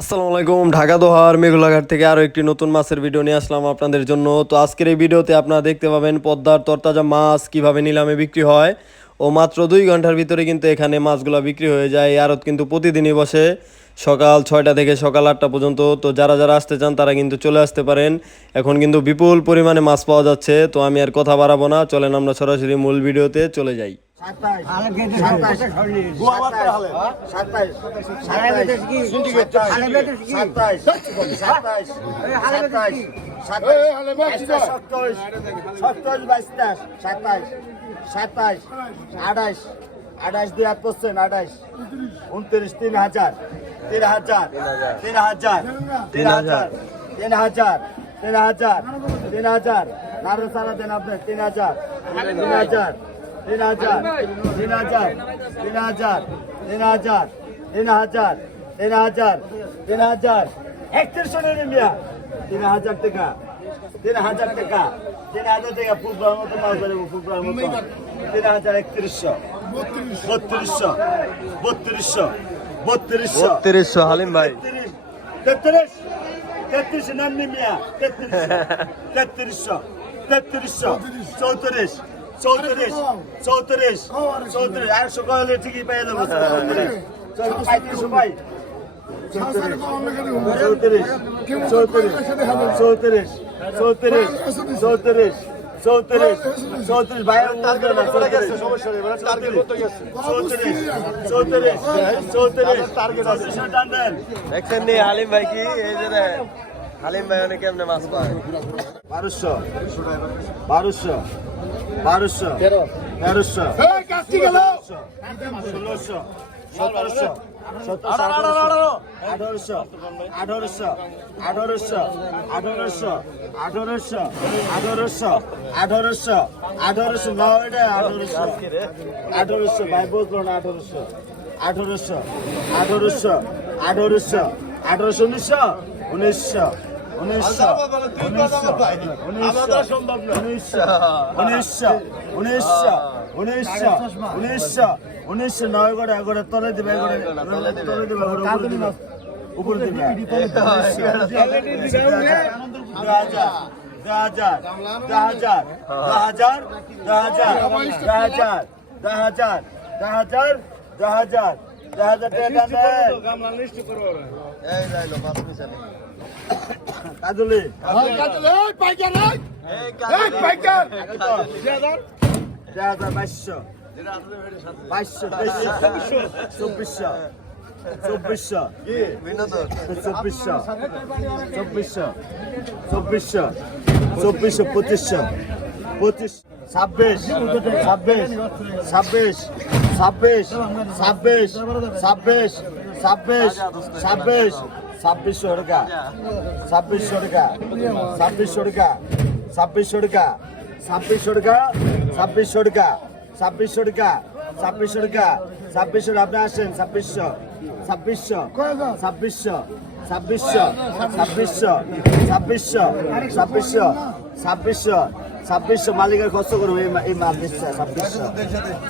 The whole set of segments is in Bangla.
আসসালামু আলাইকুম, ঢাকা দোহার মেঘলাঘাট থেকে আরও একটি নতুন মাছের ভিডিও নিয়ে আসলাম আপনাদের জন্য। তো আজকের এই ভিডিওতে আপনারা দেখতে পাবেন পদ্মার তরতাজা মাছ কীভাবে নিলামে বিক্রি হয়। ও মাত্র দুই ঘণ্টার ভিতরে কিন্তু এখানে মাছগুলো বিক্রি হয়ে যায় এই কিন্তু প্রতিদিনই বসে সকাল ছয়টা থেকে সকাল আটটা পর্যন্ত তো যারা যারা আসতে চান তারা কিন্তু চলে আসতে পারেন এখন কিন্তু বিপুল পরিমাণে মাছ পাওয়া যাচ্ছে তো আমি আর কথা বাড়াবো না চলেন আমরা সরাসরি মূল ভিডিওতে চলে যাই সাতাইশ আঠাইশ আঠাইশ দুই হাত করছেন আঠাইশ উনত্রিশ তিন হাজার তিন হাজার তিন হাজার তিন হাজার তিন হাজার তিন হাজার তিন হাজার নারো সারা দেন আপনি তিন হাজার তিন হাজার তিন হাজার তিন হাজার তিন হাজার তিন হাজার তিন হাজার তিন হাজার তিন হাজার একত্রিশশো নিয়ে তিন হাজার টাকা তিন হাজার টাকা। তিন হাজার টাকা ফুটবল মতো মাছ ধরবো ফুটবল মতো। তিন হাজার একত্রিশশো। বত্রিশশো। বত্রিশশো। বত্রিশশো। তিরিশশো হালিম ভাই। তেত্রিশ। তেত্রিশ। নামনি মিয়া। তেত্রিশশো। তেত্রিশশো। চৌত্রিশ। চৌত্রিশ। চৌত্রিশ। চৌত্রিশ। আরেকশো কহলে ঠিকই পেয়ে দেবো চৌত্রিশ। পঁয়ত্রিশশো পাই চৌত্রিশ। চৌত্রিশ। চৌত্রিশ চৌত্রিশ চৌত্রিশ চৌত্রিশ চৌত্রিশ চৌত্রিশ ভাই চৌত্রিশ। চৌত্রিশ চৌত্রিশ চৌত্রিশ চৌত্রিশ টান দেন। দেখছেন নি হালিম ভাই কি? এই যে হালিম ভাই অনেক কেমনে মাছ পায়। বারোশো বারোশো বারোশো তেরোশো ষোলোশো সতেরোশো আঠারোশো আঠারোশো আঠারোশো উনিশশো দশ হাজার দশ হাজার দশ হাজার দশ হাজার দশ হাজার দশ হাজার হাজার হাজার হাজার হাজার হাজার হাজার কাজলি। কাজলি। পাইকার পাইকার। বাইশশো। বাইশশো চব্বিশশো। চব্বিশশো। চব্বিশশো। চব্বিশশো। চব্বিশশো। চব্বিশশো পঁচিশশো। পঁচিশ ছাব্বিশ। ছাব্বিশ। ছাব্বিশ। ছাব্বিশ ছাব্বিশ ছাব্বিশ ছাব্বিশ ছাব্বিশ ছাব্বিশশো টাকা ছাব্বিশশো টাকা ছাব্বিশশো টাকা ছাব্বিশশো টাকা ছাব্বিশশো টাকা ছাব্বিশশো টাকা ছাব্বিশশো টাকা ছাব্বিশশো টাকা ছাব্বিশশো আপনি আসেন ছাব্বিশশো ছাব্বিশশো ছাব্বিশশো ছাব্বিশশো ছাব্বিশশো ছাব্বিশশো ছাব্বিশশো ছাব্বিশশো ছাব্বিশশো মালিকের কষ্ট করব এই ছাব্বিশশো।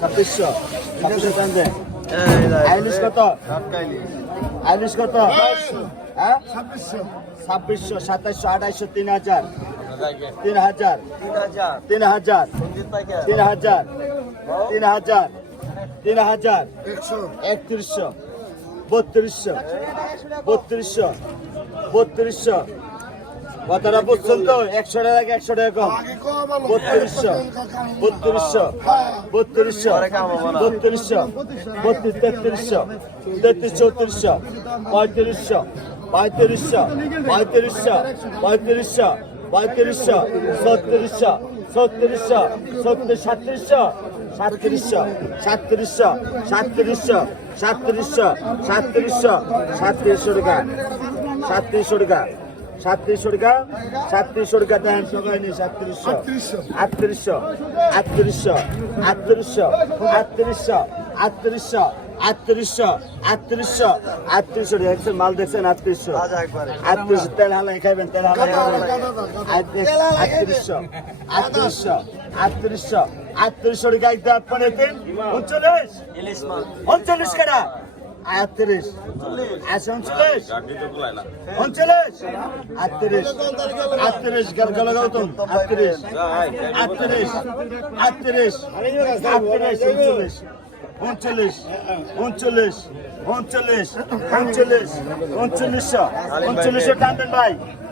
ছাব্বিশশো। ছাব্বিশশো কত? আইলিশ কত? হ্যাঁ? ছাব্বিশশো, সাতাইশশো আঠাইশশো তিন হাজার। তিন হাজার। তিন হাজার। তিন হাজার। তিন হাজার। তিন হাজার। একত্রিশশো। বত্রিশশো। বত্রিশশো। বত্রিশশো। কথাটা বুঝছেন তো? একশো টাকা একশো টাকা বত্রিশশো। বত্রিশশো। বত্রিশশো। বত্রিশশো। বত্রিশ, তেত্রিশশো। তেত্রিশ, চৌত্রিশশো। পঁয়ত্রিশশো। পঁয়ত্রিশশো। পঁয়ত্রিশশো। পঁয়ত্রিশশো। পঁয়ত্রিশশো। ছত্রিশশো। ছত্রিশশো। ছত্রিশ সাতত্রিশশো সাতত্রিশশো সাতত্রিশশো সাতত্রিশশো সাতত্রিশশো সাতত্রিশশো সাতত্রিশশো টাকা। সাতত্রিশশো টাকা। সাতত্রিশশো টাকা। সাতত্রিশশো টাকা দেন সবাই নেই সাতত্রিশশো। আটত্রিশশো। আটত্রিশশো আটত্রিশশো আটত্রিশশো আটত্রিশশো আটত্রিশশো আটত্রিশশো আটত্রিশশো দেখছেন মাল দেখছেন আটত্রিশশো। আটত্রিশশো তেল হালাই খাইবেন তেল হালাই আটত্রিশশো আটত্রিশশো আটত্রিশশো আটত্রিশশো টাকা একদম পনেরো দিন উনচল্লিশ উনচল্লিশ কেনা? আটত্রিশ। আশি উনচল্লিশ। উনচল্লিশ। আটত্রিশ। আটত্রিশ। গেল গৌতম আটত্রিশ। আটত্রিশ। আটত্রিশ। আটত্রিশ। উনচল্লিশ। উনচল্লিশ। উনচল্লিশ। উনচল্লিশ। উনচল্লিশ। উনচল্লিশশো। উনচল্লিশশো টানবেন ভাই।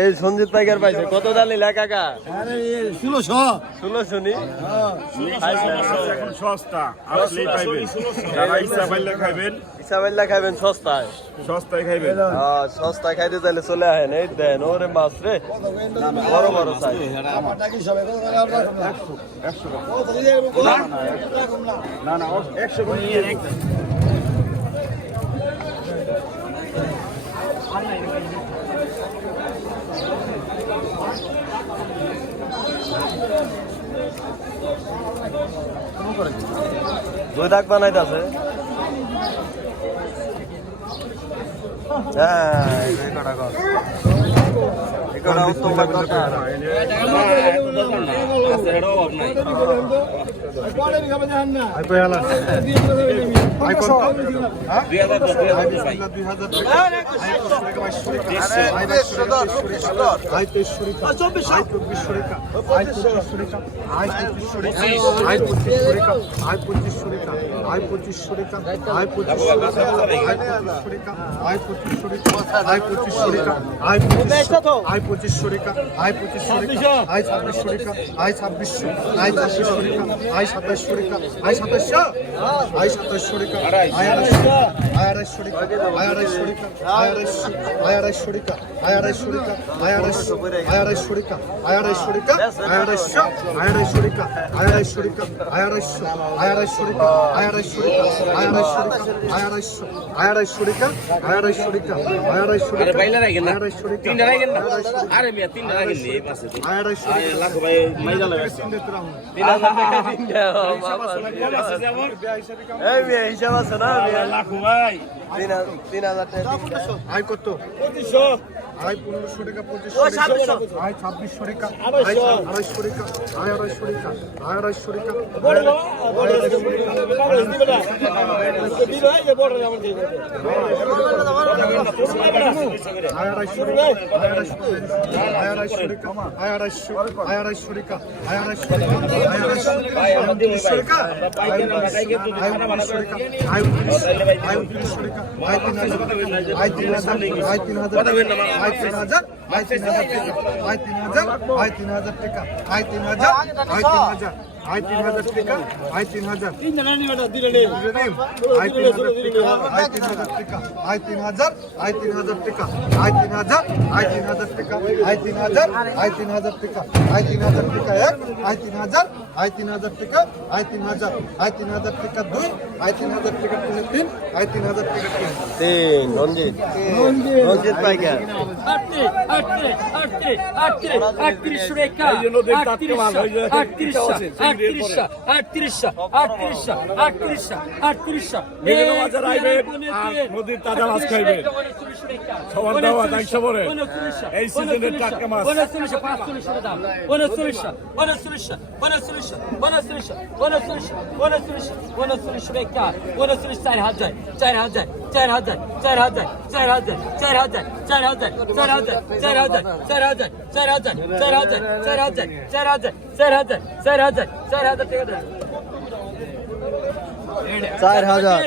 এই সঞ্জিত পাইকার পাইছে। কত দালি লে কাকা? ষোলোশো। নি? এখন সস্তা। খাইবেন। খাইবেন সস্তায়। সস্তায় খাইবেন। হ্যাঁ, সস্তায় খাইতে চাইলে চলে আহেন। এই দেন ওরে মাছ রে। বড় বড় সাইজ না না একশো করে দুই দাগ বানাইতেছে। হ্যাঁ আয় পঁচিশশো রেখা আয় পঁচিশশো রেখা আয় ছাব্বিশশো রেখা আয় ছাব্বিশশো, আয় ছাব্বিশ রেখা আয় সাতাশ রেখা আয় সাতাশশো, আয় সাতাশ রেখা আয় আড়াইশো আয় আড়াইশো রেখা আয় আড়াইশো রেখা আয় আড়াইশো আয় আড়াইশো শরিকা আয় আড়াইশ শরিকা আয় আড়াইশো আয় আড়াইশ শরিকা আয় আড়াইশ শরিকা আয় আড়াইশো আয় আড়াইশ শরিকা আয় আড়াইশ শরিকা আয় আড়াইশো আয় আড়াইশ শরিকা আয় আড়াইশ শরিকা আয় আড়াইশ শরিকা আয় আড়াইশো আয় আড়াইশ শরিকা আয় আড়াইশ শরিকা আয় আড়াইশ শরিকা আরে বাইলা রাখেন না আয় আড়াইশ শরিকা তিনটা রাখেন না আরে মিয়া তিনটা রাখেন নি এই পাশে আয় আড়াইশ শরিকা লাখো ভাই মাইজা লাগে তিন হাজার টাকা দিন দাও, বাবা। এই মেয়ে হিসাব আছে না মেয়ে? ভাই তিন হাজার- টাকা কত আড়াই পনেরোশো টাকা পঁচিশশো আড়াই ছাব্বিশশো টাকা আড়াই আড়াইশো টাকা আড়াই আড়াইশো টাকা আড়াই আড়াইশো টাকা আড়াই আড়াইশো টাকা আড়াই আড়াইশো টাকা আড়াই আড়াইশো আড়াই আড়াইশো টাকা আড়াই আড়াইশো টাকা আড়াই আড়াইশো টাকা আড়াই উনত্রিশশো টাকা আড়াই উনত্রিশশো টাকা আড়াই উনত্রিশশো টাকা আড়াই তিন হাজার আড়াই তিন হাজার আড়াই তিন হাজার 140 하자? আয় তিন হাজার টাকা আয় তিন হাজার আয় তিন হাজার টাকা আয় তিন হাজার আয় তিন হাজার আয় তিন হাজার টাকা আয় তিন হাজার আয় তিন হাজার টাকা আয় তিন হাজার টাকা আয় তিন হাজার আয় তিন হাজার টাকা আয় তিন হাজার আয় তিন হাজার টাকা আয় তিন হাজার আয় তিন হাজার টাকা আয় তিন হাজার টাকা এক আয় তিন হাজার আয় তিন হাজার টাকা আয় তিন হাজার আয় তিন হাজার টাকা দুই আয় তিন হাজার টাকা তিন তিন আয় তিন হাজার টাকা তিন তিন রঞ্জিত রঞ্জিত পাইকার নদীর তাজা মাছ খাইবেন সবার দাওয়া একশো করে এই সিজনের টাটকা মাছ। চার হাজার চার হাজার চার হাজার চার হাজার চার হাজার চার হাজার চার হাজার চার হাজার চার হাজার চার হাজার চার হাজার চার হাজার চার হাজার চার হাজার চার হাজার চার হাজার চার হাজার টাকা দেন চার হাজার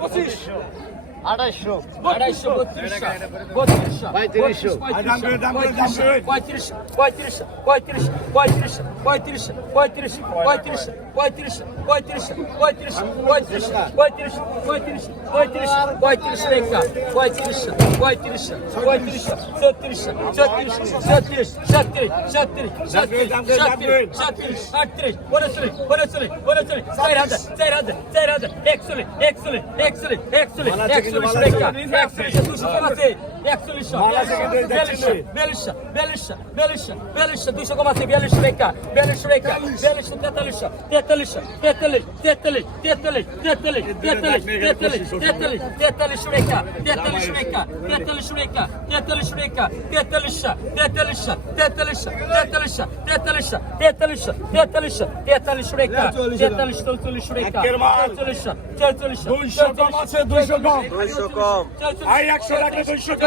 পঁচিশ আড়াইশো আড়াইশো বত্রিশশো বত্রিশশো পঁয়ত্রিশশো। পঁয়ত্রিশশো পঁয়ত্রিশশো পঁয়ত্রিশশো পঁয়ত্রিশশো পঁয়ত্রিশশো পঁয়ত্রিশশো পঁয়ত্রিশশো পঁয়ত্রিশশো পঁয়ত্রিশশো পঁয়ত্রিশশো পঁয়ত্রিশশো পঁয়ত্রিশশো পঁয়ত্রিশশো পঁয়ত্রিশশো পঁয়ত্রিশশো রেখা পঁয়ত্রিশশো পঁয়ত্রিশশো পঁয়ত্রিশশো ছত্রিশশো ছত্রিশশো ছত্রিশ সাতত্রিশ সাতত্রিশ সাতত্রিশ সাতত্রিশ সাতত্রিশ আটত্রিশ উনচল্লিশ উনচল্লিশ উনচল্লিশ চার হাজার চার হাজার চার হাজার একচল্লিশ একচল্লিশ একচল্লিশ একচল্লিশ একচল্লিশ রেখা একচল্লিশ দুশো কমাতে একচল্লিশ বিয়াল্লিশশো বিয়াল্লিশশো বিয়াল্লিশশো বিয়াল্লিশশো বিয়াল্লিশশো দুশো কমাতে বিয়াল্লিশ রেখা বিয়াল্লিশ রেখা বিয়াল্লিশশো তেতাল্লিশশো তেতাল্লিশশো তেতাল্লিশ তেতাল্লিশ তেতাল্লিশ তেতাল্লিশ তেতাল্লিশ তেতাল্লিশ তেতাল্লিশ তেতাল্লিশ রেখা তেতাল্লিশ রেখা তেতাল্লিশ রেখা তেতাল্লিশ রেখা তেতাল্লিশশো তেতাল্লিশশো তেতাল্লিশশো তেতাল্লিশশো তেতাল্লিশশো তেতাল্লিশশো তেতাল্লিশশো তেতাল্লিশ রেখা তেতাল্লিশ চৌচল্লিশ রেখা একের মাল। চৌচল্লিশশো চৌচল্লিশশো দুইশো কম আছে দুইশো কম দুইশো কম আই একশো টাকা দুইশো কম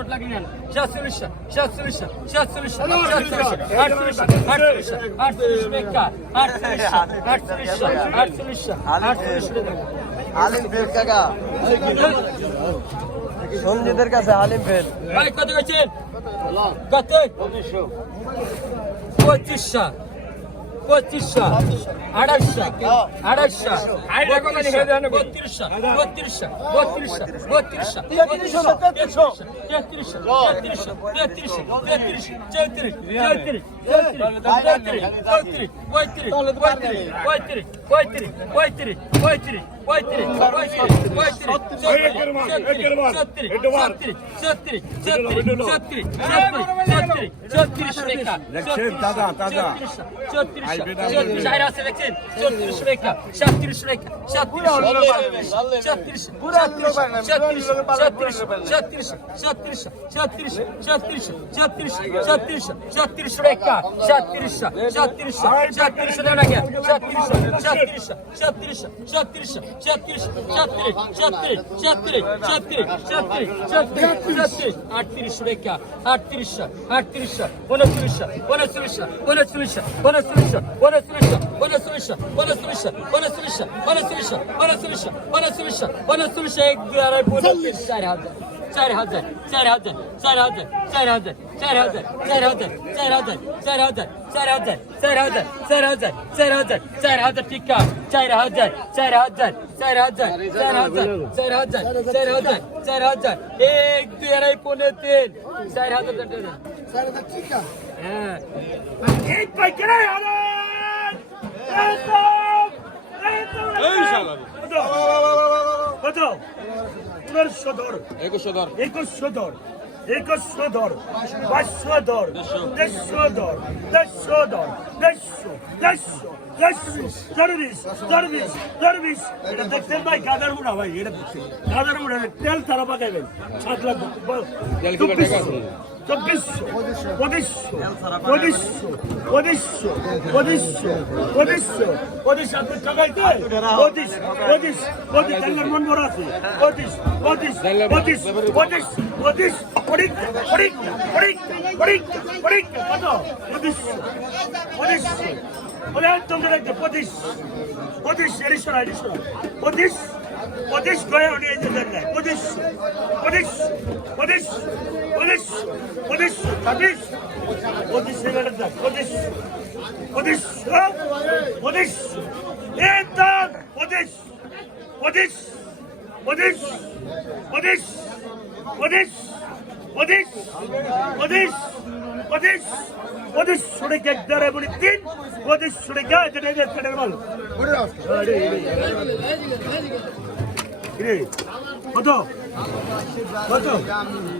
নোট লাগিয়ে নেন। সাতচল্লিশশো সাতচল্লিশশো সাতচল্লিশশো আটচল্লিশশো আটচল্লিশশো আটচল্লিশশো টাকা আটচল্লিশশো আটচল্লিশশো আটচল্লিশশো আটচল্লিশশো টাকা সঞ্জিতের কাছে হালিম ফেল। ভাই কত গেছেন? কত? পঁচিশশো। পঁচিশশো, আড়াইশো আড়াইশো, বত্রিশশো বত্রিশশো বত্রিশশো বত্রিশশো তেত্রিশশো তেত্রিশশো তেত্রিশশো তেত্রিশশো তেত্রিশ চৌত্রিশ চৌত্রিশ চৌত্রিশ চৌত্রিশ পঁয়ত্রিশ পঁয়ত্রিশ পঁয়ত্রিশ পঁয়ত্রিশ White tiri, white tiri, white tiri, white tiri, white tiri, white tiri. Çattırışı, çattırışı, çattırışı, çattırışı, çattırışı, çattırışı, çattırışı, çattırışı, ছত্রিশ রেখা সাতত্রিশ রেখা সাতত্রিশ ছত্রিশ ছত্রিশ ছত্রিশ ছত্রিশ ছত্রিশ ছত্রিশ ছত্রিশ ছত্রিশ ছত্রিশ ছত্রিশ ছত্রিশ রেখা সাতত্রিশ সাতত্রিশ সাতত্রিশ দেও না কে সাতত্রিশ সাতত্রিশ সাতত্রিশ সাতত্রিশ সাতত্রিশ সাতত্রিশ সাতত্রিশ সাতত্রিশ সাতত্রিশ সাতত্রিশ সাতত্রিশ সাতত্রিশ আটত্রিশ রেখা আটত্রিশ আটত্রিশ উনত্রিশ উনত্রিশ উনত্রিশ উনত্রিশ উনত্রিশ উনত্রিশ উনত্রিশ উনত্রিশ উনত্রিশ উনত্রিশ উনত্রিশ উনত্রিশ এক দুই আড়াই পঁচিশ চার হাজার চার হাজার চার হাজার চার হাজার চার হাজার চার হাজার চার হাজার চার হাজার টিকা চার হাজার চার হাজার চার হাজার চার হাজার চার হাজার চার হাজার চার হাজার এক দুই আড়াই পনেরো তিন চার হাজার চার হাজার টিকা হ্যাঁ একুশশো ধর পাঁচশো ধর দেড়শো ধর দেড়শো ধর দেড়শো দেড়শো দেড়শো চল্লিশ চল্লিশ চল্লিশ। এটা দেখছেন ভাই গাদার মুড়া ভাই এটা দেখছেন গাদার মুড়া তেল তারা পাকাইবেন। সাত লাখ চব্বিশশো পঁচিশশো পঁচিশশো পঁচিশশো পঁচিশশো পঁচিশশো পঁচিশ আপনি টাকাইতে পঁচিশ পঁচিশ পঁচিশ তেলের মন বড় আছে পঁচিশ পঁচিশ পঁচিশ পঁচিশ পঁচিশ পরীক্ষা পরীক্ষা পরীক্ষা পরীক্ষা পরীক্ষা কত পঁচিশশো পঁচিশশো পঁচিশ পঁচিশ এডিশন এডিশন পঁচিশ পঁচিশ গয়ে উনি এই যে দেন নাই পঁচিশ পঁচিশ পঁচিশ পঁচিশ পঁচিশ ছাব্বিশ পঁচিশ পঁচিশ পঁচিশ পঁচিশ এর দাম পঁচিশ পঁচিশ পঁচিশ পঁচিশ পঁচিশ পঁচিশ পঁচিশ পঁচিশ পঁচিশ সুড়ে কেক দাঁড়ে বলি তিন পঁচিশ সুড়ে গা যেটা এদের ছেড়ে মাল কত কত